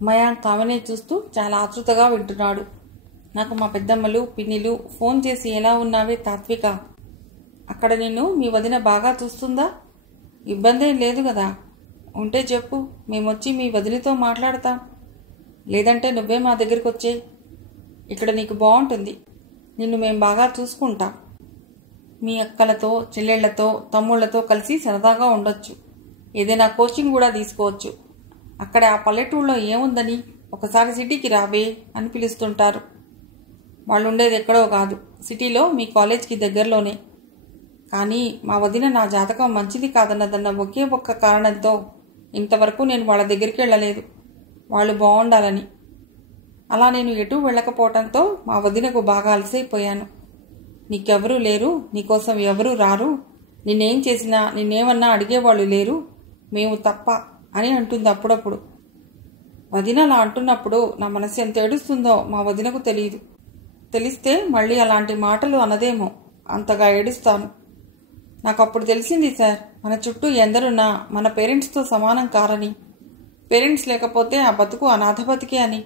మయాంక్ ఆమెనే చూస్తూ చాలా ఆతృతగా వింటున్నాడు. నాకు మా పెద్దమ్మలు పిన్నిలు ఫోన్ చేసి ఎలా ఉన్నావే తాత్విక, అక్కడ నిన్ను మీ వదిన బాగా చూస్తుందా? ఇబ్బంది ఏం లేదు కదా? ఉంటే చెప్పు, మేమొచ్చి మీ వదినతో మాట్లాడతాం. లేదంటే నువ్వే మా దగ్గరికి వచ్చే, ఇక్కడ నీకు బాగుంటుంది. నిన్ను మేం బాగా చూసుకుంటాం. మీ అక్కలతో చెల్లెళ్లతో తమ్ముళ్లతో కలిసి సరదాగా ఉండొచ్చు. ఏదైనా కోచింగ్ కూడా తీసుకోవచ్చు. అక్కడ ఆ పల్లెటూళ్ళలో ఏముందని ఒకసారి సిటీకి రావే అని పిలుస్తుంటారు. వాళ్ళు ఉండేది ఎక్కడో కాదు, సిటీలో మీ కాలేజ్కి దగ్గరలోనే. కానీ మా వదిన నా జాతకం మంచిది కాదన్నదన్న ఒకే ఒక్క కారణంతో ఇంతవరకు నేను వాళ్ళ దగ్గరికి వెళ్ళలేదు, వాళ్ళు బాగుండాలని. అలా నేను ఎటూ వెళ్ళకపోవటంతో మా వదినకు బాగా అలసైపోయాను. నీకెవరూ లేరు, నీకోసం ఎవరూ రారు, నిన్నేం చేసినా నిన్నేమన్నా అడిగేవాళ్ళు లేరు, మేము తప్ప అని అంటుంది అప్పుడప్పుడు. వదిన అలా అంటున్నప్పుడు నా మనసు ఎంత ఏడుస్తుందో మా వదినకు తెలియదు. తెలిస్తే మళ్ళీ అలాంటి మాటలు అనదేమో, అంతగా ఏడుస్తాను. నాకు అప్పుడు తెలిసింది సార్, మన చుట్టూ ఎందరున్నా మన పేరెంట్స్తో సమానం కారని, పేరెంట్స్ లేకపోతే ఆ బతుకు అనాథ బతికే అని,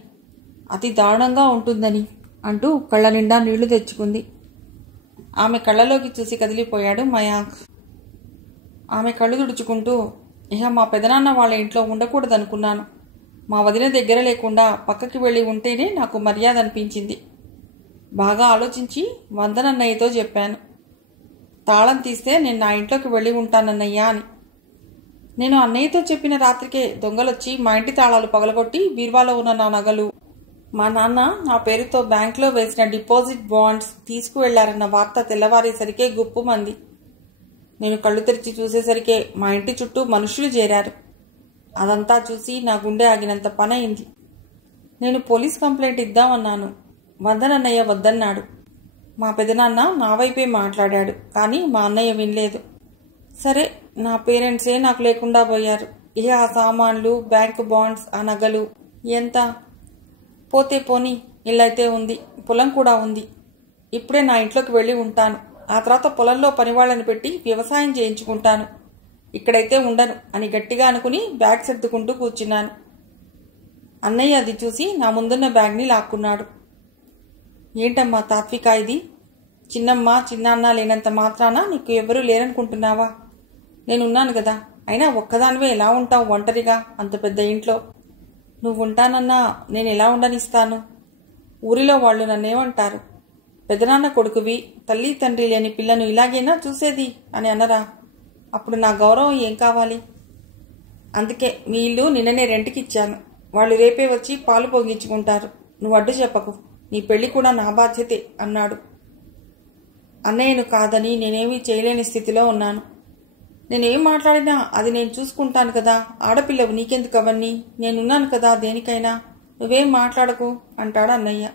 అతి దారుణంగా ఉంటుందని అంటూ కళ్ళ నిండా నీళ్లు తెచ్చుకుంది. ఆమె కళ్ళలోకి చూసి కదిలిపోయాడు మయాంక్. ఆమె కళ్ళు తుడుచుకుంటూ, ఇహ మా పెదనాన్న వాళ్ళ ఇంట్లో ఉండకూడదనుకున్నాను. మా వదిన దగ్గర లేకుండా పక్కకి వెళ్ళి ఉంటేనే నాకు మర్యాద అనిపించింది. బాగా ఆలోచించి వందనన్నయ్యతో చెప్పాను. తాళం తీస్తే నేను నా ఇంట్లోకి వెళ్ళి ఉంటానన్నయ్యా అని. నేను అన్నయ్యతో చెప్పిన రాత్రికే దొంగలొచ్చి మా ఇంటి తాళాలు పగలగొట్టి బీర్వాలో ఉన్న నా నగలు, మా నాన్న నా పేరుతో బ్యాంకులో వేసిన డిపాజిట్ బాండ్స్ తీసుకువెళ్లారన్న వార్త తెల్లవారేసరికే గుప్పుమంది. నేను కళ్ళు తెరిచి చూసేసరికే మా ఇంటి చుట్టూ మనుషులు చేరారు. అదంతా చూసి నా గుండె ఆగినంత పనయింది. నేను పోలీస్ కంప్లైంట్ ఇద్దామన్నాను. వందనన్నయ్య వద్దన్నాడు. మా పెదనాన్న నా వైపే మాట్లాడాడు, కానీ మా అన్నయ్య వినలేదు. సరే, నా పేరెంట్సే నాకు లేకుండా పోయారు. ఇక ఆ సామాన్లు, బ్యాంకు బాండ్స్, ఆ నగలు ఎంత? పోతే పోనీ, ఇల్లైతే ఉంది, పొలం కూడా ఉంది. ఇప్పుడే నా ఇంట్లోకి వెళ్ళి ఉంటాను. ఆ తర్వాత పొలంలో పనివాళ్ళని పెట్టి వ్యవసాయం చేయించుకుంటాను. ఇక్కడైతే ఉండను అని గట్టిగా అనుకుని బ్యాగ్ సర్దుకుంటూ కూర్చున్నాను. అన్నయ్య అది చూసి నా ముందున్న బ్యాగ్ని లాక్కున్నాడు. ఏంటమ్మా తాత్విక ఇది? చిన్నమ్మ చిన్నాన్న లేనంత మాత్రాన నీకు ఎవరూ లేరనుకుంటున్నావా? నేనున్నాను కదా, అయినా ఒక్కదానివే ఎలా ఉంటావు ఒంటరిగా అంత పెద్ద ఇంట్లో? నువ్వుంటానన్నా నేను ఎలా ఉండనిస్తాను? ఊరిలో వాళ్ళు నన్నేమంటారు? పెదనాన్న కొడుకువి, తల్లి తండ్రి లేని పిల్లను ఇలాగేనా చూసేది అని అనరా? అప్పుడు నా గౌరవం ఏం కావాలి? అందుకే మీ ఇల్లు నిన్ననే రెంట్కిచ్చాను. వాళ్ళు రేపే వచ్చి పాలు పొంగించుకుంటారు. నువ్వు అడ్డు చెప్పకు, నీ పెళ్లి కూడా నా బాధ్యతే అన్నాడు. అన్నయ్యను కాదని నేనేమీ చేయలేని స్థితిలో ఉన్నాను. నేనేం మాట్లాడినా అది నేను చూసుకుంటాను కదా, ఆడపిల్లవు నీకెందుకు అవన్నీ, నేనున్నాను కదా దేనికైనా, నువ్వేం మాట్లాడకు అంటాడు అన్నయ్య.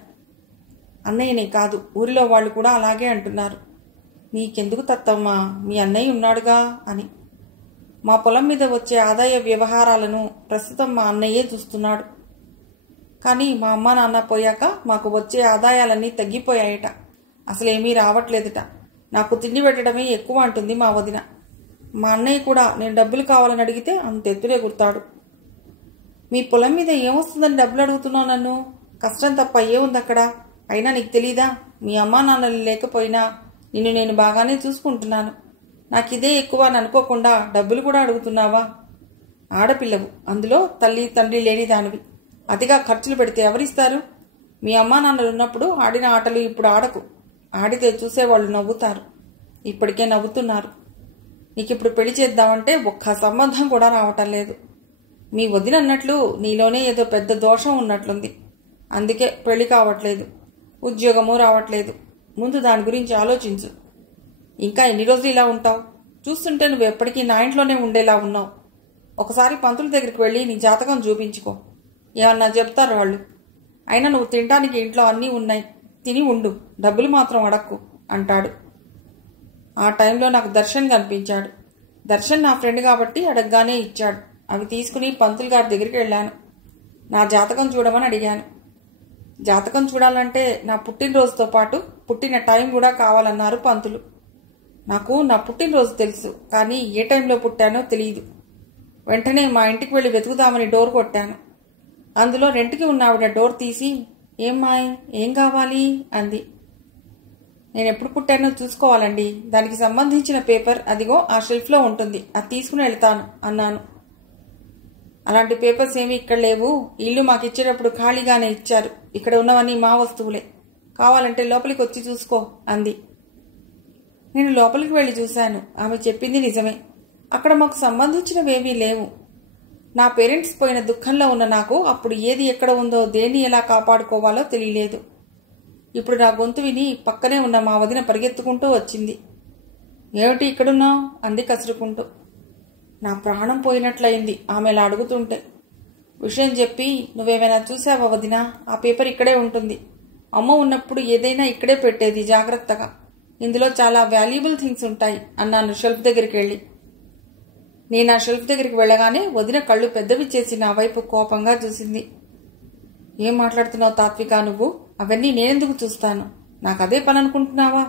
అన్నయ్యనే కాదు, ఊరిలో వాళ్ళు కూడా అలాగే అంటున్నారు. నీకెందుకు తత్తమ్మా, మీ అన్నయ్య ఉన్నాడుగా అని. మా పొలం మీద వచ్చే ఆదాయ వ్యవహారాలను ప్రస్తుతం మా అన్నయ్యే చూస్తున్నాడు. కానీ మా అమ్మ నాన్న పోయాక మాకు వచ్చే ఆదాయాలన్నీ తగ్గిపోయాయట. అసలేమీ రావట్లేదట. నాకు తిండి పెట్టడమే ఎక్కువ అంటుంది మా వదిన. మా అన్నయ్య కూడా నేను డబ్బులు కావాలని అడిగితే అంత ఎత్తులే గుర్తాడు. మీ పొలం మీద ఏమొస్తుందని డబ్బులు అడుగుతున్నావు నన్ను? కష్టం తప్ప ఏముంది అక్కడ? అయినా నీకు తెలీదా, మీ అమ్మా నాన్నలు లేకపోయినా నిన్ను నేను బాగానే చూసుకుంటున్నాను. నాకిదే ఎక్కువ అని అనుకోకుండా డబ్బులు కూడా అడుగుతున్నావా? ఆడపిల్లవు, అందులో తల్లి తండ్రి లేని దానివి. అతిగా ఖర్చులు పెడితే ఎవరిస్తారు? మీ అమ్మా నాన్నలు ఉన్నప్పుడు ఆడిన ఆటలు ఇప్పుడు ఆడకు. ఆడితే చూసేవాళ్ళు నవ్వుతారు. ఇప్పటికే నవ్వుతున్నారు. నీకిప్పుడు పెళ్లి చేద్దామంటే ఒక్క సంబంధం కూడా రావటం లేదు. మీ వదిన అన్నట్లు నీలోనే ఏదో పెద్ద దోషం ఉన్నట్లుంది. అందుకే పెళ్లి కావట్లేదు, ఉద్యోగము రావట్లేదు. ముందు దాని గురించి ఆలోచించు. ఇంకా ఎన్ని రోజులు ఇలా ఉంటావు? చూస్తుంటే నువ్వు ఎప్పటికీ నా ఇంట్లోనే ఉండేలా ఉన్నావు. ఒకసారి పంతుల దగ్గరికి వెళ్ళి నీ జాతకం చూపించుకో, ఏమన్నా చెప్తారు వాళ్ళు. అయినా నువ్వు తినడానికి ఇంట్లో అన్నీ ఉన్నాయి, తిని ఉండు, డబ్బులు మాత్రం అడక్కు అంటాడు. ఆ టైంలో నాకు దర్శన్ కనిపించాడు. దర్శన్ నా ఫ్రెండ్ కాబట్టి అడగగానే ఇచ్చాడు. అవి తీసుకుని పంతులు గారి దగ్గరికి వెళ్ళాను. నా జాతకం చూడమని అడిగాను. జాతకం చూడాలంటే నా పుట్టినరోజుతో పాటు పుట్టిన టైం కూడా కావాలన్నారు పంతులు. నాకు నా పుట్టినరోజు తెలుసు, కానీ ఏ టైంలో పుట్టానో తెలియదు. వెంటనే మా ఇంటికి వెళ్ళి వెతుకుదామని డోర్ కొట్టాను. అందులో రెంట్కి ఉన్న ఆవిడ డోర్ తీసి, ఏం మాయ్, ఏం కావాలి అంది. నేను ఎప్పుడు పుట్టానో చూసుకోవాలండి. దానికి సంబంధించిన పేపర్ అదిగో ఆ షెల్ఫ్లో ఉంటుంది, అది తీసుకుని వెళ్తాను అన్నాను. అలాంటి పేపర్స్ ఏమీ ఇక్కడ లేవు. ఇల్లు మాకు ఇచ్చేటప్పుడు ఖాళీగానే ఇచ్చారు. ఇక్కడ ఉన్నవన్నీ మా వస్తువులే. కావాలంటే లోపలికి వచ్చి చూసుకో అంది. నేను లోపలికి వెళ్ళి చూశాను. ఆమె చెప్పింది నిజమే. అక్కడ మాకు సంబంధించినవేమీ లేవు. నా పేరెంట్స్ పోయిన దుఃఖంలో ఉన్న నాకు అప్పుడు ఏది ఎక్కడ ఉందో, దేన్ని ఎలా కాపాడుకోవాలో తెలియలేదు. ఇప్పుడు నా గొంతు విని పక్కనే ఉన్న మా వదిన పరిగెత్తుకుంటూ వచ్చింది. ఏమిటి ఇక్కడున్నావు అంది కసురుకుంటూ. నా ప్రాణం పోయినట్లయింది ఆమె అలా అడుగుతుంటే. విషయం చెప్పి, నువ్వేమైనా చూసావా వదినా? ఆ పేపర్ ఇక్కడే ఉంటుంది. అమ్మ ఉన్నప్పుడు ఏదైనా ఇక్కడే పెట్టేది జాగ్రత్తగా. ఇందులో చాలా వాల్యుబుల్ థింగ్స్ ఉంటాయి అన్నాను షెల్ఫ్ దగ్గరికి వెళ్ళి. నేను ఆ షెల్ఫ్ దగ్గరికి వెళ్ళగానే వదిన కళ్ళు పెద్దవి చేసి నా వైపు కోపంగా చూసింది. ఏం మాట్లాడుతున్నావు తాత్విక నువ్వు? అవన్నీ నేనెందుకు చూస్తాను? నాకు అదే పని అనుకుంటున్నావా?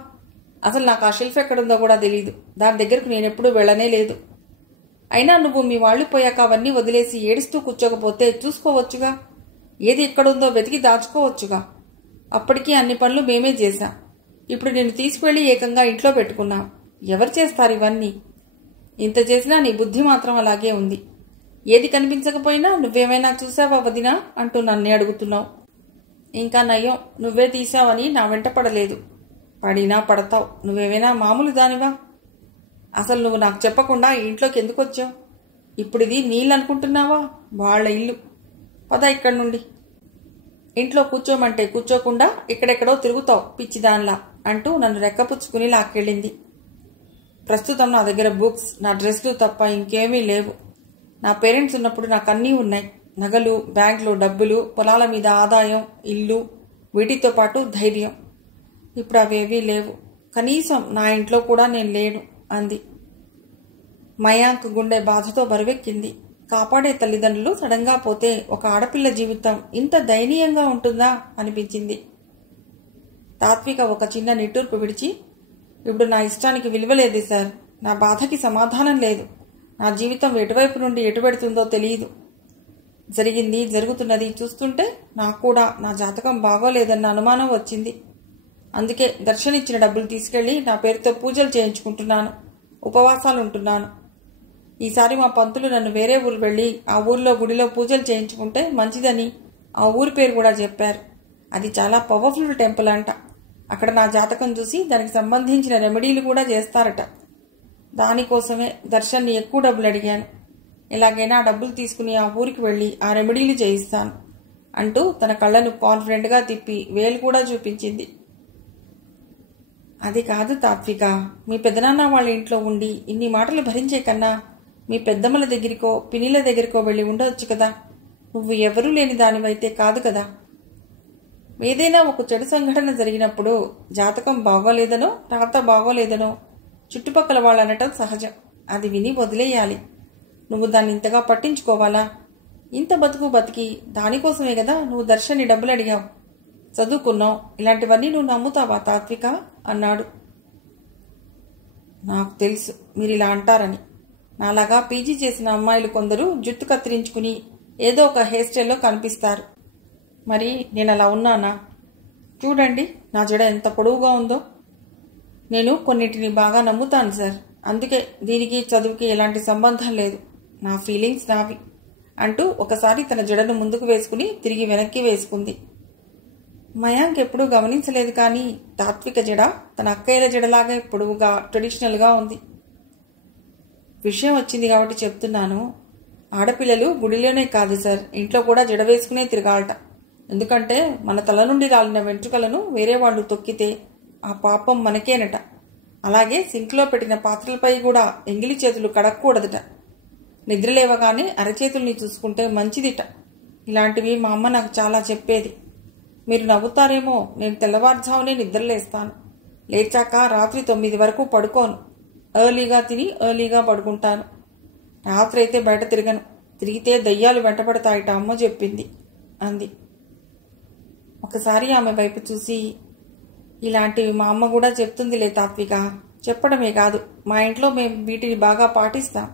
అసలు నాకు ఆ షెల్ఫ్ ఎక్కడుందో కూడా తెలీదు. దాని దగ్గరకు నేనెప్పుడూ వెళ్ళనే లేదు. అయినా నువ్వు మీ వాళ్ళు పోయాక అవన్నీ వదిలేసి ఏడుస్తూ కూర్చోకపోతే చూసుకోవచ్చుగా. ఏది ఎక్కడుందో వెతికి దాచుకోవచ్చుగా. అప్పటికీ అన్ని పనులు మేమే చేశాం. ఇప్పుడు నేను తీసుకువెళ్ళి ఏకంగా ఇంట్లో పెట్టుకున్నాం. ఎవరు చేస్తారు ఇవన్నీ? ఇంత చేసినా నీ బుద్ధి మాత్రం అలాగే ఉంది. ఏది కనిపించకపోయినా నువ్వేమైనా చూసావా వదినా అంటూ నన్నే అడుగుతున్నావు. ఇంకా నయ్యం, నువ్వే తీసావని నా వెంట పడలేదు. పడినా పడతావు. నువ్వేమైనా మామూలు దానివా? అసలు నువ్వు నాకు చెప్పకుండా ఈ ఇంట్లోకి ఎందుకు వచ్చావు? ఇప్పుడు ఇది నీళ్ళు అనుకుంటున్నావా? వాళ్ళ ఇల్లు. పద ఇక్కడి నుండి. ఇంట్లో కూర్చోమంటే కూర్చోకుండా ఎక్కడెక్కడో తిరుగుతావు పిచ్చిదాన్లా అంటూ నన్ను రెక్కపుచ్చుకుని లాక్కెళ్ళింది. ప్రస్తుతం నా దగ్గర బుక్స్, నా డ్రెస్లు తప్ప ఇంకేమీ లేవు. నా పేరెంట్స్ ఉన్నప్పుడు నాకు అన్నీ ఉన్నాయి. నగలు, బ్యాంకులో డబ్బులు, పొలాల మీద ఆదాయం, ఇల్లు, వీటితో పాటు ధైర్యం. ఇప్పుడు అవేవీ లేవు. కనీసం నా ఇంట్లో కూడా నేను లేను అంది. మయాంక్ గుండె బాధతో బరువెక్కింది. కాపాడే తల్లిదండ్రులు సడన్గా పోతే ఒక ఆడపిల్ల జీవితం ఇంత దయనీయంగా ఉంటుందా అనిపించింది. తాత్విక ఒక చిన్న నిట్టూర్పు విడిచి, ఇప్పుడు నా ఇష్టానికి విలువలేదు సార్. నా బాధకి సమాధానం లేదు. నా జీవితం ఎటువైపు నుండి ఎటు పెడుతుందో తెలియదు. జరిగింది జరుగుతున్నది చూస్తుంటే నాకు కూడా నా జాతకం బాగోలేదన్న అనుమానం వచ్చింది. అందుకే దర్శన్ ఇచ్చిన డబ్బులు తీసుకెళ్లి నా పేరుతో పూజలు చేయించుకుంటున్నాను. ఉపవాసాలు ఉంటున్నాను. ఈసారి మా పంతులు నన్ను వేరే ఊరు వెళ్ళి ఆ ఊర్లో గుడిలో పూజలు చేయించుకుంటే మంచిదని ఆ ఊరి పేరు కూడా చెప్పారు. అది చాలా పవర్ఫుల్ టెంపుల్ అంట. అక్కడ నా జాతకం చూసి దానికి సంబంధించిన రెమెడీలు కూడా చేస్తారట. దానికోసమే దర్శన్ని ఎక్కువ డబ్బులు అడిగాను. ఎలాగైనా డబ్బులు తీసుకుని ఆ ఊరికి వెళ్ళి ఆ రెమెడీలు చేయిస్తాను అంటూ తన కళ్ళను కాన్ఫిడెంట్గా తిప్పి వేలు కూడా చూపించింది. అది కాదు తాత్విక, మీ పెదనాన్న వాళ్ళ ఇంట్లో ఉండి ఇన్ని మాటలు భరించే కన్నా మీ పెద్దమ్మల దగ్గరికో పిన్నిల దగ్గరికో వెళ్ళి ఉండవచ్చు కదా. నువ్వు ఎవరూ లేని దానివైతే కాదు కదా. ఏదైనా ఒక చెడు సంఘటన జరిగినప్పుడు జాతకం బాగోలేదనో రాత బాగోలేదనో చుట్టుపక్కల వాళ్ళు అనటం సహజం. అది విని వదిలేయాలి. నువ్వు దాన్ని ఇంతగా పట్టించుకోవాలా? ఇంత బతుకు బతికి దానికోసమే కదా నువ్వు దర్శన్ని డబ్బులు అడిగావు. చదువుకున్నావు. ఇలాంటివన్నీ నువ్వు నమ్ముతావా తాత్విక అన్నాడు. నాకు తెలుసు మీరు ఇలా అంటారని. నాలాగా పీజీ చేసిన అమ్మాయిలు కొందరు జుట్టు కత్తిరించుకుని ఏదో ఒక హెయిర్ స్టైల్లో కనిపిస్తారు. మరి నేను అలా ఉన్నానా? చూడండి నా జడ ఎంత పొడవుగా ఉందో. నేను కొన్నిటిని బాగా నమ్ముతాను సార్. అందుకే దీనికి చదువుకి ఎలాంటి సంబంధం లేదు. నా ఫీలింగ్స్ నావి అంటూ ఒకసారి తన జడను ముందుకు వేసుకుని తిరిగి వెనక్కి వేసుకుంది. మయాంక్ ఎప్పుడూ గమనించలేదు కానీ తాత్విక జడ తన అక్కయ్యల జడలాగే పొడవుగా ట్రెడిషనల్గా ఉంది. విషయం వచ్చింది కాబట్టి చెప్తున్నాను. ఆడపిల్లలు గుడిలోనే కాదు సార్, ఇంట్లో కూడా జడ వేసుకునే తిరగాలట. ఎందుకంటే మన తల నుండి రాలిన వెంట్రుకలను వేరే వాళ్ళు తొక్కితే ఆ పాపం మనకేనట. అలాగే సింక్లో పెట్టిన పాత్రలపై కూడా ఎంగిలి చేతులు కడక్కూడదట. నిద్రలేవగానే అరచేతుల్ని చూసుకుంటే మంచిదిట. ఇలాంటివి మా అమ్మ నాకు చాలా చెప్పేది. మీరు నవ్వుతారేమో, నేను తెల్లవారుజామునే నిద్రలేస్తాను. లేచాక రాత్రి 9 వరకు పడుకోను. ఎర్లీగా తిని ఎర్లీగా పడుకుంటాను. రాత్రి అయితే బయట తిరగను. తిరిగితే దయ్యాలు వెంటపడతాయిట అమ్మ చెప్పింది అంది. ఒకసారి ఆమె వైపు చూసి, ఇలాంటివి మా అమ్మ కూడా చెప్తుందిలే తాత్విక. చెప్పడమే కాదు, మా ఇంట్లో మేము వీటిని బాగా పాటిస్తాం.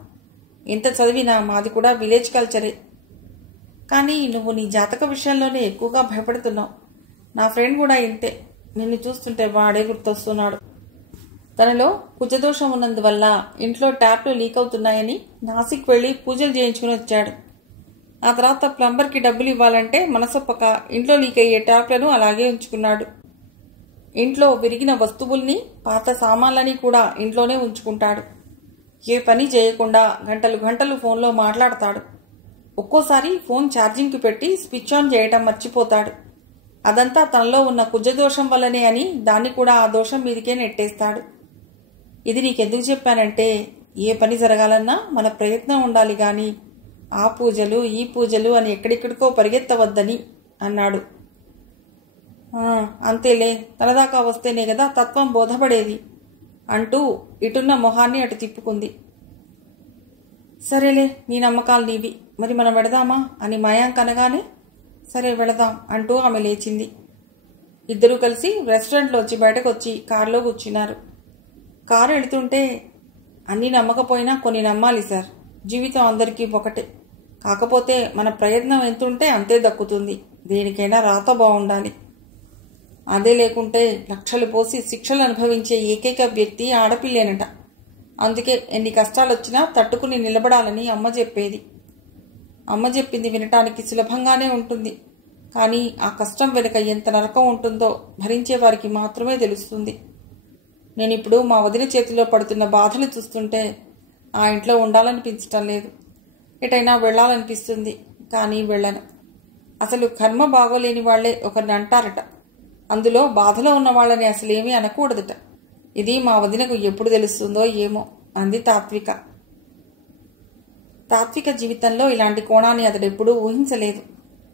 ఎంత చదివినా మాది కూడా విలేజ్ కల్చరే. కానీ నువ్వు నీ జాతక విషయంలోనే ఎక్కువగా భయపడుతున్నావు. నా ఫ్రెండ్ కూడా ఇంతే. నిన్ను చూస్తుంటే వాడే గుర్తొస్తున్నాడు. తనలో కుజదోషం ఉన్నందువల్ల ఇంట్లో ట్యాప్లు లీక్ అవుతున్నాయని నాసిక్ వెళ్లి పూజలు చేయించుకుని వచ్చాడు. ఆ తర్వాత ప్లంబర్కి డబ్బులు ఇవ్వాలంటే మనసొప్పక ఇంట్లో లీక్ అయ్యే ట్యాప్లను అలాగే ఉంచుకున్నాడు. ఇంట్లో విరిగిన వస్తువుల్ని, పాత సామాన్లని కూడా ఇంట్లోనే ఉంచుకుంటాడు. ఏ పని చేయకుండా గంటలు గంటలు ఫోన్లో మాట్లాడతాడు. ఒక్కోసారి ఫోన్ ఛార్జింగ్కి పెట్టి స్విచ్ ఆన్ చేయటం మర్చిపోతాడు. అదంతా తనలో ఉన్న కుజదోషం వల్లనే అని దాన్ని కూడా ఆ దోషం మీదకే నెట్టేస్తాడు. ఇది నీకెందుకు చెప్పానంటే, ఏ పని జరగాలన్నా మన ప్రయత్నం ఉండాలి గాని ఆ పూజలు ఈ పూజలు అని ఎక్కడెక్కడికో పరిగెత్తవద్దని అన్నాడు. అంతేలే, తలదాకా వస్తేనే కదా తత్వం బోధపడేది అంటూ ఇటున్న మొహాన్ని అటు తిప్పుకుంది. సరేలే, నీ నమ్మకాలు నీవి, మరి మనం వెళదామా అని మయాంక్ అనగానే సరే వెళదాం అంటూ ఆమె లేచింది. ఇద్దరూ కలిసి రెస్టారెంట్లోంచి బయటకు వచ్చి కారులో కూర్చున్నారు. కారు వెళుతుంటే, అన్నీ నమ్మకపోయినా కొన్ని నమ్మాలి సార్. జీవితం అందరికీ ఒకటే. కాకపోతే మన ప్రయత్నం ఎంతుంటే అంతే దక్కుతుంది. దేనికైనా రాత బాగుండాలి. అదే లేకుంటే లక్షలు పోసి శిక్షలు అనుభవించే ఏకైక వ్యక్తి ఆడపిల్లేనట. అందుకే ఎన్ని కష్టాలు వచ్చినా తట్టుకుని నిలబడాలని అమ్మ చెప్పేది. అమ్మ చెప్పింది వినటానికి సులభంగానే ఉంటుంది. కానీ ఆ కష్టం వెనుక ఎంత నరకం ఉంటుందో భరించే వారికి మాత్రమే తెలుస్తుంది. నేనిప్పుడు మా వదిన చేతిలో పడుతున్న బాధలు చూస్తుంటే ఆ ఇంట్లో ఉండాలనిపించటం లేదు. ఎటైనా వెళ్లాలనిపిస్తుంది, కానీ వెళ్ళను. అసలు కర్మ బాగోలేని వాళ్లే ఒకరిని అంటారట. అందులో బాధలో ఉన్న వాళ్ళని అసలేమీ అనకూడదట. ఇది మా వదినకు ఎప్పుడు తెలుస్తుందో ఏమో అంది తాత్విక. తాత్విక జీవితంలో ఇలాంటి కోణాన్ని అతడెప్పుడూ ఊహించలేదు.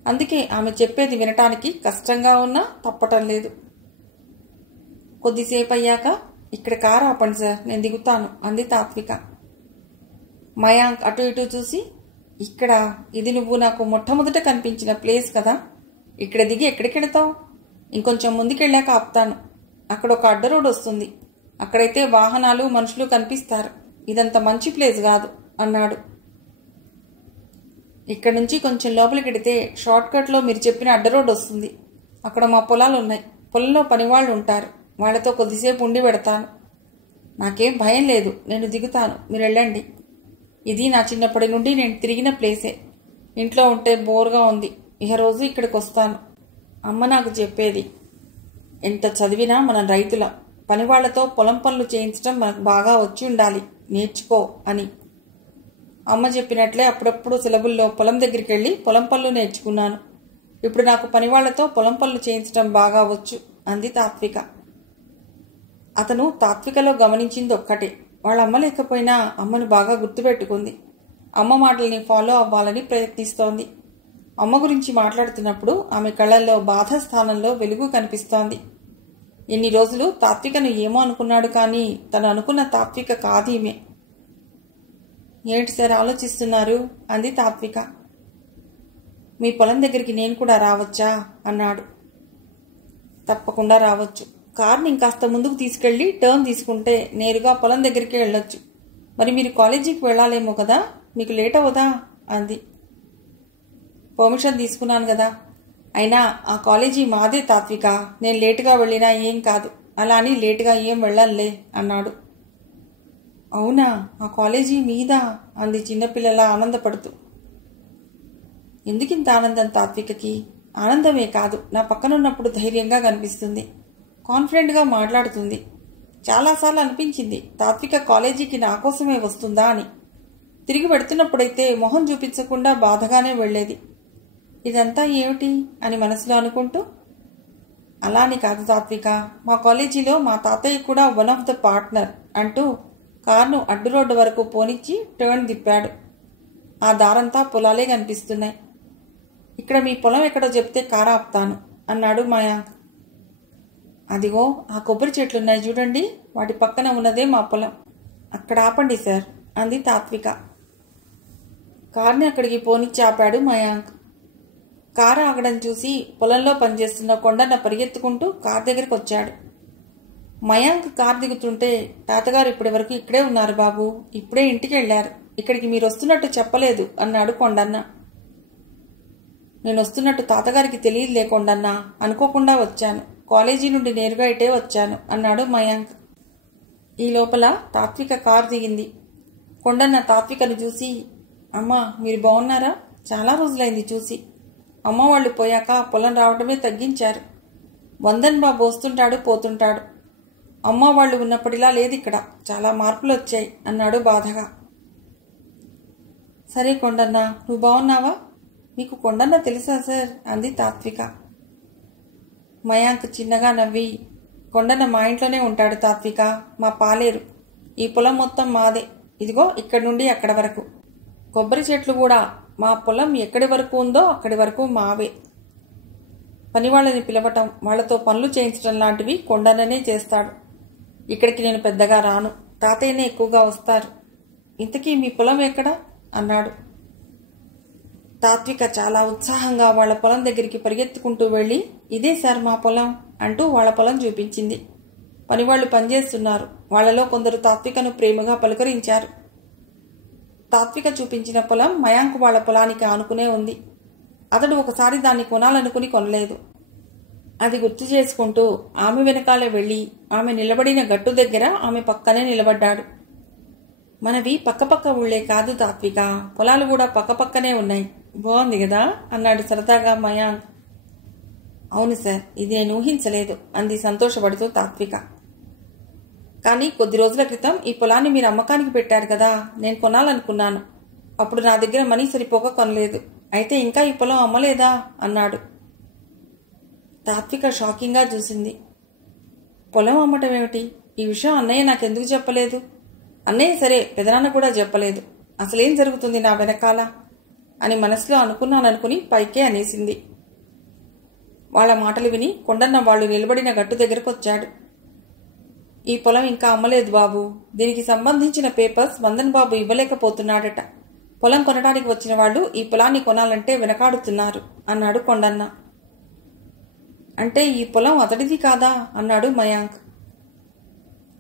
అందుకే ఆమె చెప్పేది వినటానికి కష్టంగా ఉన్నా తప్పటం లేదు. కొద్దిసేపు అయ్యాక, ఇక్కడ కారు ఆపండి సార్, నేను దిగుతాను అంది తాత్విక. మయాంక్ అటు ఇటు చూసి, ఇక్కడ ఇది నువ్వు నాకు మొట్టమొదట కనిపించిన ప్లేస్ కదా, ఇక్కడ దిగి ఎక్కడికెడతావు? ఇంకొంచెం ముందుకెళ్ళాక ఆపుతాను. అక్కడ ఒక అడ్డ రోడ్ వస్తుంది. అక్కడైతే వాహనాలు మనుషులు కనిపిస్తారు. ఇదంత మంచి ప్లేస్ కాదు అన్నాడు. ఇక్కడ నుంచి కొంచెం లోపలికెడితే షార్ట్ కట్లో మీరు చెప్పిన అడ్డ రోడ్ వస్తుంది. అక్కడ మా పొలాలు ఉన్నాయి. పొలంలో పనివాళ్ళు ఉంటారు. వాళ్లతో కొద్దిసేపు ఉండి పెడతాను. నాకేం భయం లేదు, నేను దిగుతాను, మీరు వెళ్ళండి. ఇది నా చిన్నప్పటి నుండి నేను తిరిగిన ప్లేసే. ఇంట్లో ఉంటే బోర్గా ఉంది. ఇహ రోజు ఇక్కడికి వస్తాను. అమ్మ నాకు చెప్పేది, ఎంత చదివినా మనం రైతులం, పనివాళ్లతో పొలం పనులు చేయించడం మనకు బాగా వచ్చి ఉండాలి, నేర్చుకో అని. అమ్మ చెప్పినట్లే అప్పుడప్పుడు సెలవుల్లో పొలం దగ్గరికి వెళ్ళి పొలం పనులు నేర్చుకున్నాను. ఇప్పుడు నాకు పనివాళ్లతో పొలం పనులు చేయించడం బాగా వచ్చు అంది తాత్విక. అతను తాత్వికలో గమనించింది ఒక్కటే, వాళ్ళ అమ్మ లేకపోయినా అమ్మను బాగా గుర్తుపెట్టుకుంది. అమ్మ మాటల్ని ఫాలో అవ్వాలని ప్రయత్నిస్తోంది. అమ్మ గురించి మాట్లాడుతున్నప్పుడు ఆమె కళ్ళల్లో బాధ స్థానంలో వెలుగు కనిపిస్తోంది. ఎన్ని రోజులు తాత్వికను ఏమో అనుకున్నాడు, కానీ తను అనుకున్న తాత్విక కాదు ఈమె. ఏంటి సార్ ఆలోచిస్తున్నారు అంది తాత్విక. మీ పొలం దగ్గరికి నేను కూడా రావచ్చా అన్నాడు. తప్పకుండా రావచ్చు. కార్ని ఇంకాస్త ముందుకు తీసుకెళ్లి టర్న్ తీసుకుంటే నేరుగా పొలం దగ్గరికి వెళ్ళొచ్చు. మరి మీరు కాలేజీకి వెళ్ళాలేమో కదా, మీకు లేట్ అవ్వదా అంది. పర్మిషన్ తీసుకున్నాను కదా. అయినా ఆ కాలేజీ మాదే తాత్విక. నేను లేటుగా వెళ్ళినా ఏం కాదు. అలా అని లేటుగా ఏం వెళ్ళాలే అన్నాడు. అవునా, ఆ కాలేజీ మీదా అంది చిన్నపిల్లలా ఆనందపడుతూ. ఎందుకింత ఆనందం తాత్వికకి? ఆనందమే కాదు, నా పక్కనున్నప్పుడు ధైర్యంగా కనిపిస్తుంది, కాన్ఫిడెంట్గా మాట్లాడుతుంది. చాలాసార్లు అనిపించింది తాత్విక కాలేజీకి నా కోసమే వస్తుందా అని. తిరిగి పెడుతున్నప్పుడైతే మొహం చూపించకుండా బాధగానే వెళ్లేది. ఇదంతా ఏమిటి అని మనసులో అనుకుంటూ, అలా అని కాదు తాత్విక, మా కాలేజీలో మా తాతయ్య కూడా వన్ ఆఫ్ ద పార్ట్నర్ అంటూ కార్ను అడ్డు రోడ్డు వరకు పోనిచ్చి టర్న్ తిప్పాడు. ఆ దారంతా పొలాలే కనిపిస్తున్నాయి. ఇక్కడ మీ పొలం ఎక్కడో చెప్తే కారు ఆపుతాను అన్నాడు మయాంక్. అదిగో ఆ కొబ్బరి చెట్లున్నాయి చూడండి, వాటి పక్కన ఉన్నదే మా పొలం. అక్కడ ఆపండి సార్ అంది తాత్విక. కార్ని అక్కడికి పోనిచ్చి ఆపాడు మయాంక్. కారు ఆగడం చూసి పొలంలో పనిచేస్తున్న కొండన్న పరిగెత్తుకుంటూ కారు దగ్గరికి వచ్చాడు. మయాంక్ కారు దిగుతుంటే, తాతగారు ఇప్పటి వరకు ఇక్కడే ఉన్నారు బాబు, ఇప్పుడే ఇంటికి వెళ్లారు, ఇక్కడికి మీరు వస్తున్నట్టు చెప్పలేదు అన్నాడు కొండన్న. నేను వస్తున్నట్టు తాతగారికి తెలియదు లేకుండాన్నా, అనుకోకుండా వచ్చాను. కాలేజీ నుండి నేరుగా ఇటే వచ్చాను అన్నాడు మయాంక్. ఈ లోపల తాత్విక కారు దిగింది. కొండన్న తాత్వికను చూసి, అమ్మా మీరు బాగున్నారా? చాలా రోజులైంది చూసి. అమ్మ వాళ్ళు పోయాక పొలం రావడమే తగ్గించారు. వందన్ బాబు వస్తుంటాడు పోతుంటాడు. అమ్మ వాళ్ళు ఉన్నప్పటిలా లేదు ఇక్కడ, చాలా మార్పులు వచ్చాయి అన్నాడు బాధగా. సరే కొండన్న, నువ్వు బాగున్నావా? మీకు కొండన్న తెలుసా సార్ అంది తాత్విక. మయాంక్ చిన్నగా నవ్వి, కొండన్న మా ఇంట్లోనే ఉంటాడు తాత్విక, మా పాలేరు. ఈ పొలం మొత్తం మాదే. ఇదిగో ఇక్కడి నుండి అక్కడ వరకు. కొబ్బరి చెట్లు కూడా. మా పొలం ఎక్కడి వరకు ఉందో అక్కడి వరకు మావే. పనివాళ్ళని పిలవటం, వాళ్లతో పనులు చేయించడం లాంటివి కొండన్ననే చేస్తాడు. ఇక్కడికి నేను పెద్దగా రాను, తాతయ్యనే ఎక్కువగా వస్తారు. ఇంతకీ మీ పొలం ఎక్కడా అన్నాడు. తాత్విక చాలా ఉత్సాహంగా వాళ్ల పొలం దగ్గరికి పరిగెత్తుకుంటూ వెళ్లి, ఇదే సార్ మా పొలం అంటూ వాళ్ల పొలం చూపించింది. పనివాళ్లు పనిచేస్తున్నారు. వాళ్లలో కొందరు తాత్వికను ప్రేమగా పలుకరించారు. తాత్విక చూపించిన పొలం మయాంక్ వాళ్ల పొలానికి ఆనుకునే ఉంది. అతడు ఒకసారి దాన్ని కొనాలనుకుని కొనలేదు. అది గుర్తు చేసుకుంటూ ఆమె వెనకాలే వెళ్లి ఆమె నిలబడిన గట్టు దగ్గర ఆమె పక్కనే నిలబడ్డాడు. మనవి పక్కపక్క ఊళ్లే కాదు తాత్విక, పొలాలు కూడా పక్కపక్కనే ఉన్నాయి. బాగుంది కదా అన్నాడు సరదాగా మయాంక్. అవును సార్, ఇది నేను ఊహించలేదు అంది సంతోషపడుతూ తాత్విక. కానీ కొద్ది రోజుల క్రితం ఈ పొలాన్ని మీరు అమ్మకానికి పెట్టారు కదా, నేను కొనాలనుకున్నాను. అప్పుడు నా దగ్గర మనీ సరిపోక కొనలేదు. అయితే ఇంకా ఈ పొలం అమ్మలేదా అన్నాడు. తాత్విక షాకింగ్గా చూసింది. పొలం అమ్మటం ఏమిటి? ఈ విషయం అన్నయ్య నాకెందుకు చెప్పలేదు? అన్నయ్య సరే, పెదనాన్న కూడా చెప్పలేదు. అసలేం జరుగుతుంది నా వెనకాల అని మనసులో అనుకున్నాననుకుని పైకే అనేసింది. వాళ్ల మాటలు విని కొండన్న వాళ్ళు నిలబడిన గట్టు దగ్గరకు వచ్చాడు. ఈ పొలం ఇంకా అమ్మలేదు బాబు. దీనికి సంబంధించిన పేపర్స్ వందన్ బాబు ఇవ్వలేకపోతున్నాడట. పొలం కొనడానికి వచ్చిన వాళ్ళు ఈ పొలాన్ని కొనాలంటే వెనకాడుతున్నారు అన్నాడు కొండన్న. అంటే ఈ పొలం అతడిది కాదా అన్నాడు మయాంక్.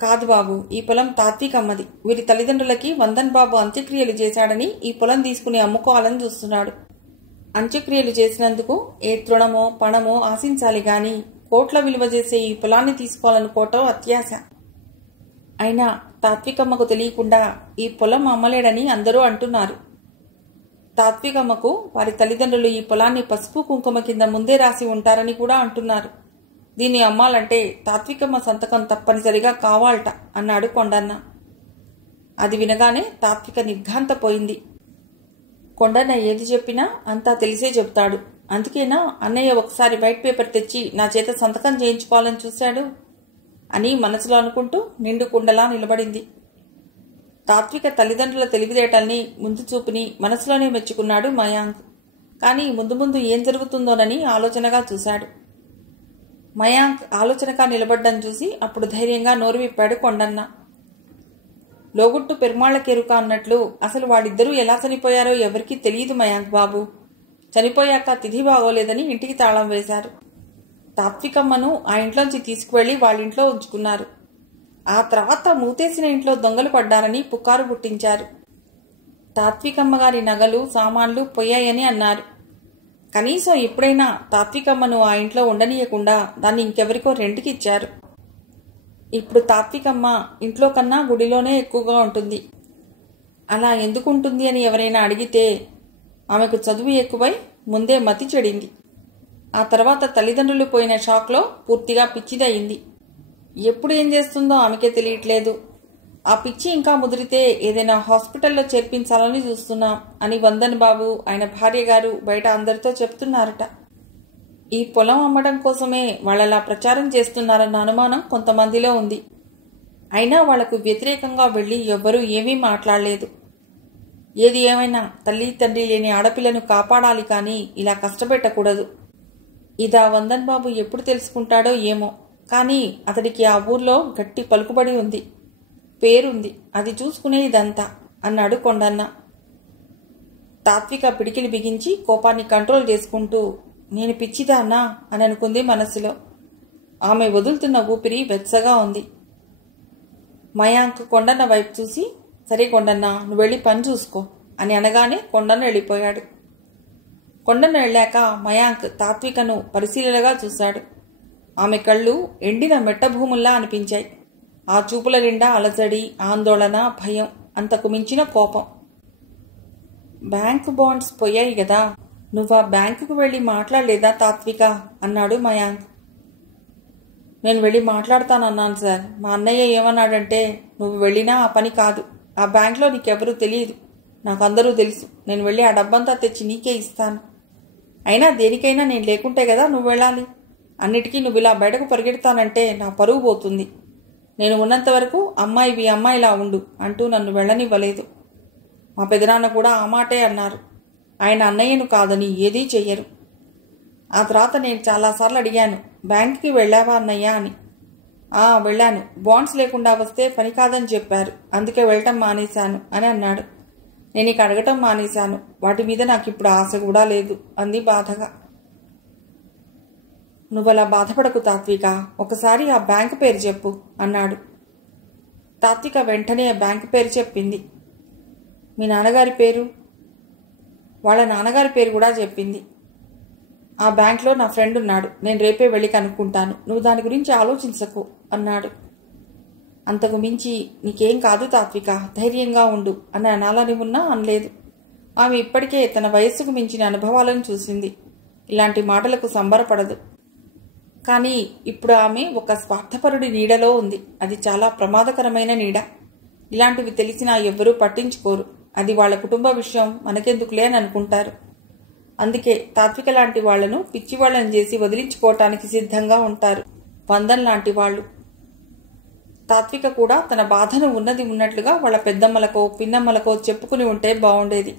కాదు బాబు, ఈ పొలం తాత్వికమ్మది. వీరి తల్లిదండ్రులకి వందన్ బాబు అంత్యక్రియలు చేశాడని ఈ పొలం తీసుకుని అమ్ముకోవాలని చూస్తున్నాడు. అంత్యక్రియలు చేసినందుకు ఏ తృణమో పణమో ఆశించాలి గాని కోట్ల విలువ చేసే ఈ పొలాన్ని తీసుకోవాలనుకోవటం అత్యాశ. అయినా తాత్వికమ్మకు తెలియకుండా ఈ పొలం అమ్మలేడని అందరూ అంటున్నారు. తాత్వికమ్మకు వారి తల్లిదండ్రులు ఈ పొలాన్ని పసుపు కుంకుమ కింద ముందే రాసి ఉంటారని కూడా అంటున్నారు. దీన్ని అమ్మాలంటే తాత్వికమ్మ సంతకం తప్పనిసరిగా కావాలట అన్నాడు కొండన్న. అది వినగానే తాత్విక నిర్ఘాంతపోయింది. కొండన్న ఏది చెప్పినా అంతా తెలిసే చెబుతాడు. అందుకేనా అన్నయ్య ఒకసారి వైట్ పేపర్ తెచ్చి నా చేత సంతకం చేయించుకోవాలని చూశాడు అని మనసులో అనుకుంటూ నిండు కుండలా నిలబడింది. తాత్విక తల్లిదండ్రుల తెలివితేటల్ని ముందు చూపుని మనసులోనే మెచ్చుకున్నాడు మయాంక్. కానీ ముందు ముందు ఏం జరుగుతుందోనని ఆలోచనగా చూశాడు. మయాంక్ ఆలోచనగా నిలబడ్డం చూసి అప్పుడు ధైర్యంగా నోరు విప్పాడు కొండన్న. లోగుట్టు పెరుమాళ్లకెరుక అన్నట్లు అసలు వాళ్ళిద్దరూ ఎలా చనిపోయారో ఎవరికీ తెలియదు మయాంక్ బాబు. చనిపోయాక తిథి బాగోలేదని ఇంటికి తాళం వేశారు. తాత్వికమ్మను ఆ ఇంట్లోంచి తీసుకువెళ్లి వాళ్ళింట్లో ఉంచుకున్నారు. ఆ తర్వాత మూతేసిన ఇంట్లో దొంగలు పడ్డారని పుకారు పుట్టించారు. తాత్వికమ్మ గారి నగలు సామాన్లు పోయాయని అన్నారు. కనీసం ఎప్పుడైనా తాత్వికమ్మను ఆ ఇంట్లో ఉండనీయకుండా దాన్ని ఇంకెవరికో రెంట్కి ఇచ్చారు. ఇప్పుడు తాత్వికమ్మ ఇంట్లో కన్నా గుడిలోనే ఎక్కువగా ఉంటుంది. అలా ఎందుకుంటుంది అని ఎవరైనా అడిగితే ఆమెకు చదువు ఎక్కువై ముందే మతి చెడింది. ఆ తర్వాత తల్లిదండ్రులు పోయిన షాక్లో పూర్తిగా పిచ్చిదయింది. ఎప్పుడు ఏం చేస్తుందో ఆమెకే తెలియట్లేదు. ఆ పిచ్చి ఇంకా ముదిరితే ఏదైనా హాస్పిటల్లో చేర్పించాలని చూస్తున్నాం అని వందన్ బాబు ఆయన భార్య గారు బయట అందరితో చెప్తున్నారట. ఈ పొలం అమ్మడం కోసమే వాళ్ళలా ప్రచారం చేస్తున్నారన్న అనుమానం కొంతమందిలో ఉంది. అయినా వాళ్లకు వ్యతిరేకంగా వెళ్లి ఎవ్వరూ ఏమీ మాట్లాడలేదు. ఏది ఏమైనా తల్లి తండ్రి లేని ఆడపిల్లను కాపాడాలి కానీ ఇలా కష్టపెట్టకూడదు. ఇదా వందన్ బాబు ఎప్పుడు తెలుసుకుంటాడో ఏమో, కానీ అతడికి ఆ ఊర్లో గట్టి పలుకుబడి ఉంది, పేరుంది. అది చూసుకునే ఇదంతా అన్నాడు కొండన్న. తాత్విక పిడికిలి బిగించి కోపాన్ని కంట్రోల్ చేసుకుంటూ నేను పిచ్చిదాన్నా అని అనుకుంది మనస్సులో. ఆమె వదులుతున్న ఊపిరి వెచ్చగా ఉంది. మయాంక్ కొండన్న వైపు చూసి సరే కొండన్న నువ్వు వెళ్ళి పని చూసుకో అని అనగానే కొండన్న వెళ్ళిపోయాడు. కొండను వెళ్ళాక మయాంక్ తాత్వికను పరిశీలనగా చూశాడు. ఆమె కళ్ళు ఎండిన మెట్టభూముల్లా అనిపించాయి. ఆ చూపుల నిండా అలజడి, ఆందోళన, భయం, అంతకు మించిన కోపం. బ్యాంకు బాండ్స్ పోయాయి కదా, నువ్వా బ్యాంకుకు వెళ్ళి మాట్లాడలేదా తాత్విక అన్నాడు మయాంక్. నేను వెళ్ళి మాట్లాడతానన్నాను సార్. మా అన్నయ్య ఏమన్నాడంటే, నువ్వు వెళ్ళినా ఆ పని కాదు, ఆ బ్యాంక్లో నీకెవరూ తెలియదు, నాకు అందరూ తెలుసు, నేను వెళ్ళి ఆ డబ్బంతా తెచ్చి నీకే ఇస్తాను. అయినా దేనికైనా నేను లేకుంటే కదా నువ్వు వెళ్ళాలి. అన్నిటికీ నువ్వు ఇలా బయటకు పరిగెడతానంటే నా పరువు పోతుంది. నేను ఉన్నంత వరకు అమ్మాయివి అమ్మాయిలా ఉండు అంటూ నన్ను వెళ్ళనివ్వలేదు. మా పెదనాన్న కూడా ఆ మాటే అన్నారు. ఆయన అన్నయ్యను కాదని ఏదీ చెయ్యరు. ఆ తర్వాత నేను చాలాసార్లు అడిగాను, బ్యాంకుకి వెళ్ళావా అన్నయ్య అని. వెళ్ళాను, బాండ్స్ లేకుండా వస్తే పని కాదని చెప్పారు, అందుకే వెళ్ళటం మానేశాను అని అన్నాడు. నేను ఇక అడగటం మానేశాను, వాటి మీద నాకు ఇప్పుడు ఆశ కూడా లేదు అంది బాధగా. నువ్వలా బాధపడకు తాత్విక, ఒకసారి ఆ బ్యాంకు పేరు చెప్పు అన్నాడు. తాత్విక వెంటనే ఆ బ్యాంకు పేరు చెప్పింది. మీ నాన్నగారి పేరు? వాళ్ళ నాన్నగారి పేరు కూడా చెప్పింది. ఆ బ్యాంక్లో నా ఫ్రెండ్ ఉన్నాడు, నేను రేపే వెళ్ళి కనుక్కుంటాను, నువ్వు దాని గురించి ఆలోచించకు అన్నాడు. అంతకు మించి నీకేం కాదు తాత్విక, ధైర్యంగా ఉండు అని అనాలని ఉన్నా అనలేదు. ఆమె ఇప్పటికే తన వయస్సుకు మించిన అనుభవాలను చూసింది. ఇలాంటి మాటలకు సంబరపడదు. కానీ ఇప్పుడు ఆమె ఒక స్వార్థపరుడి నీడలో ఉంది. అది చాలా ప్రమాదకరమైన నీడ. ఇలాంటివి తెలిసినా ఎవ్వరూ పట్టించుకోరు. అది వాళ్ళ కుటుంబ విషయం, మనకెందుకులే అని అనుకుంటారు. అందుకే తాత్విక లాంటి వాళ్లను పిచ్చివాళ్లను చేసి వదిలించుకోవటానికి సిద్ధంగా ఉంటారు వందన్ లాంటి వాళ్ళు. తాత్విక కూడా తన బాధను ఉన్నది ఉన్నట్లుగా వాళ్ళ పెద్దమ్మలకో పిన్నమ్మలకో చెప్పుకుని ఉంటే బాగుండేది.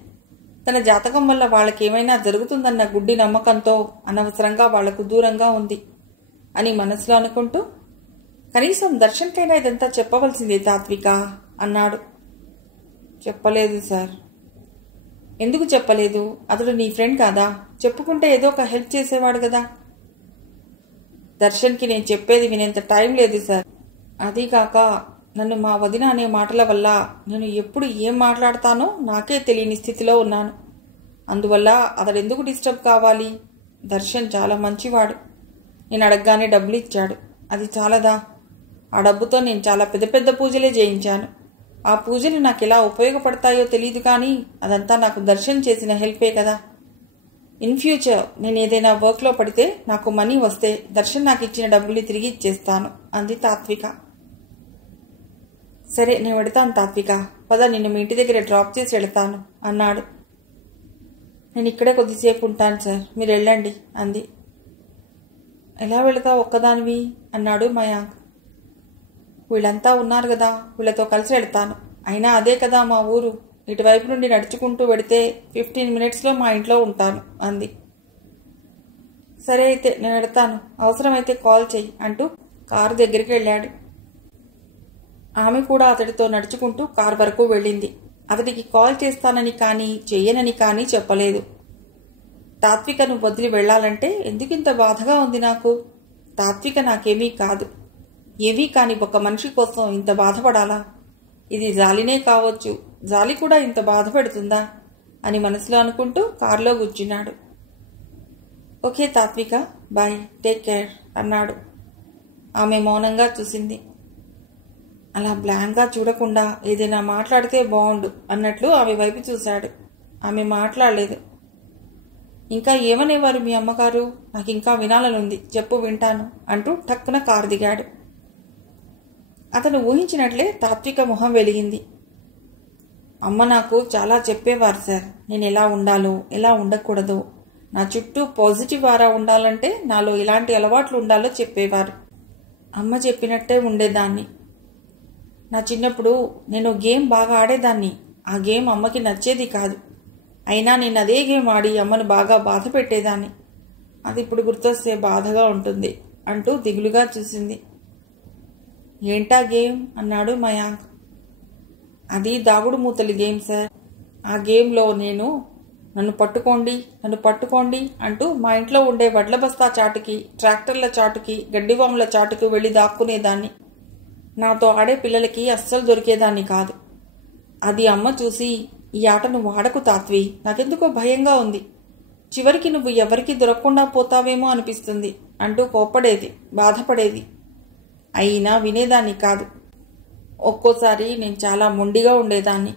తన జాతకం వల్ల వాళ్ళకేమైనా జరుగుతుందన్న గుడ్డి నమ్మకంతో అనవసరంగా వాళ్లకు దూరంగా ఉంది అని మనసులో అనుకుంటూ, కనీసం దర్శన్కైనా ఇదంతా చెప్పవలసిందే తాత్విక అన్నాడు. చెప్పలేదు సార్. ఎందుకు చెప్పలేదు? అతడు నీ ఫ్రెండ్ కాదా? చెప్పుకుంటే ఏదో ఒక హెల్ప్ చేసేవాడు కదా. దర్శన్కి నేను చెప్పేది వినేంత టైం లేదు సార్. అదీకాక నన్ను మా వదిన అనే మాటల వల్ల నేను ఎప్పుడు ఏం మాట్లాడతానో నాకే తెలియని స్థితిలో ఉన్నాను. అందువల్ల అతడు ఎందుకు డిస్టర్బ్ కావాలి? దర్శన్ చాలా మంచివాడు. నేను అడగగానే డబ్బులు ఇచ్చాడు. అది చాలదా? ఆ డబ్బుతో నేను చాలా పెద్ద పెద్ద పూజలే చేయించాను. ఆ పూజలు నాకు ఎలా ఉపయోగపడతాయో తెలియదు, కానీ అదంతా నాకు దర్శన్ చేసిన హెల్పే కదా. ఇన్ ఫ్యూచర్ నేను ఏదైనా వర్క్లో పడితే నాకు మనీ వస్తే దర్శన్ నాకు ఇచ్చిన డబ్బుల్ని తిరిగి ఇచ్చేస్తాను అంది తాత్విక. సరే, నేను వెడతాను తాత్విక, పద, నిన్ను మీ ఇంటి దగ్గర డ్రాప్ చేసి వెళతాను అన్నాడు. నేను ఇక్కడే కొద్దిసేపు ఉంటాను సార్, మీరు వెళ్ళండి అంది. ఎలా వెళతావు ఒక్కదానివి అన్నాడు మయాంక్. వీళ్ళంతా ఉన్నారు కదా, వీళ్ళతో కలిసి వెళ్తాను. అయినా అదే కదా మా ఊరు, ఇటువైపు నుండి నడుచుకుంటూ వెడితే 15 minutesలో మా ఇంట్లో ఉంటాను అంది. సరే అయితే నేను వెడతాను, అవసరమైతే కాల్ చెయ్యి అంటూ కారు దగ్గరికి వెళ్ళాడు. ఆమె కూడా అతడితో నడుచుకుంటూ కారు వరకు వెళ్ళింది. అతడికి కాల్ చేస్తానని కానీ చెయ్యనని కానీ చెప్పలేదు. తాత్వికను వదిలి వెళ్లాలంటే ఎందుకింత బాధగా ఉంది నాకు? తాత్విక నాకేమీ కాదు. ఏమీ కాని ఒక మనిషి కోసం ఇంత బాధపడాలా? ఇది జాలినే కావచ్చు, జాలి కూడా ఇంత బాధ పెడుతుందా అని మనసులో అనుకుంటూ కారులో కూర్చున్నాడు. ఓకే తాత్విక, బాయ్, టేక్ కేర్ అన్నాడు. ఆమె మౌనంగా చూసింది. అలా బ్లాంక్గా చూడకుండా ఏదైనా మాట్లాడితే బాగుండు అన్నట్లు ఆమె వైపు చూశాడు. ఆమె మాట్లాడలేదు. ఇంకా ఏమనేవారు మీ అమ్మగారు? నాకు ఇంకా వినాలనుంది, చెప్పు, వింటాను అంటూ టక్కున కారు దిగాడు. అతను ఊహించినట్లే తాత్విక మొహం వెలిగింది. అమ్మ నాకు చాలా చెప్పేవారు సార్, నేను ఎలా ఉండాలో ఎలా ఉండకూడదో, నా చుట్టూ పాజిటివ్ వారా ఉండాలంటే నాలో ఎలాంటి అలవాట్లు ఉండాలో చెప్పేవారు. అమ్మ చెప్పినట్టే ఉండేదాన్ని. నా చిన్నప్పుడు నేను గేమ్ బాగా ఆడేదాన్ని. ఆ గేమ్ అమ్మకి నచ్చేది కాదు. అయినా నేను అదే గేమ్ ఆడి అమ్మను బాగా బాధ పెట్టేదాన్ని. అది ఇప్పుడు గుర్తొస్తే బాధగా ఉంటుంది అంటూ దిగులుగా చూసింది. ఏంటా గేమ్ అన్నాడు మయాంక్. అది దాగుడు మూతలి గేమ్ సార్. ఆ గేమ్లో నేను నన్ను పట్టుకోండి అంటూ మా ఇంట్లో ఉండే వడ్ల బస్తా చాటుకి, ట్రాక్టర్ల చాటుకి, గడ్డివాముల చాటుకు వెళ్ళి దాక్కునేదాన్ని. నాతో ఆడే పిల్లలకి అస్సలు దొరికేదాన్ని కాదు. అది అమ్మ చూసి, ఈ ఆటను వాడకు తాత్వి, నాకెందుకో భయంగా ఉంది, చివరికి నువ్వు ఎవరికి దొరకకుండా పోతావేమో అనిపిస్తుంది అంటూ కోప్పడేది, బాధపడేది. అయినా వినేదాన్ని కాదు. ఒక్కోసారి నేను చాలా మొండిగా ఉండేదాన్ని.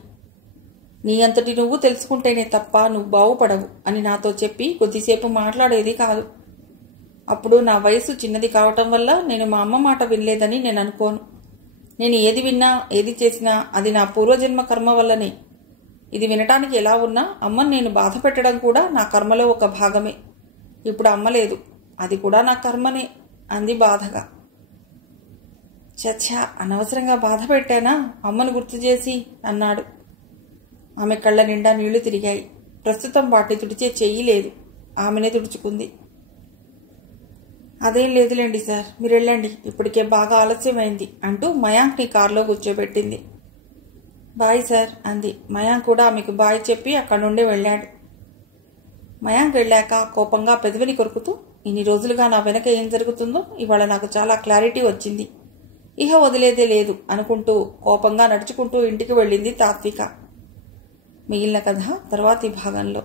నీ అంతటి నువ్వు తెలుసుకుంటేనే తప్ప నువ్వు బాగుపడవు అని నాతో చెప్పి కొద్దిసేపు మాట్లాడేది కాదు. అప్పుడు నా వయసు చిన్నది కావటం వల్ల నేను మా అమ్మ మాట వినలేదని నేను అనుకోను. నేను ఏది విన్నా ఏది చేసినా అది నా పూర్వజన్మ కర్మ వల్లనే. ఇది వినటానికి ఎలా ఉన్నా అమ్మని నేను బాధ పెట్టడం కూడా నా కర్మలో ఒక భాగమే. ఇప్పుడు అమ్మ లేదు, అది కూడా నా కర్మనే అంది బాధగా. చచ్చా, అనవసరంగా బాధ పెట్టానా అమ్మను గుర్తు చేసి అన్నాడు. ఆమె కళ్ళ నిండా నీళ్లు తిరిగాయి. ప్రస్తుతం వాటిని తుడిచే చెయ్యి లేదు. ఆమెనే తుడుచుకుంది. అదేం లేదులేండి సార్, మీరు వెళ్ళండి, ఇప్పటికే బాగా ఆలస్యమైంది అంటూ మయాంక్ని కారులో కూర్చోబెట్టింది. బాయ్ సార్ అంది. మయాంక్ కూడా ఆమెకు బాయ్ చెప్పి అక్కడి నుండి వెళ్ళాడు. మయాంక్ వెళ్ళాక కోపంగా పెదవిని కొరుకుతూ, ఇన్ని రోజులుగా నా వెనక ఏం జరుగుతుందో ఇవాళ నాకు చాలా క్లారిటీ వచ్చింది, ఇహ వదిలేదే లేదు అనుకుంటూ కోపంగా నడుచుకుంటూ ఇంటికి వెళ్ళింది తాత్విక. మిగిలిన కథ తర్వాతి భాగంలో.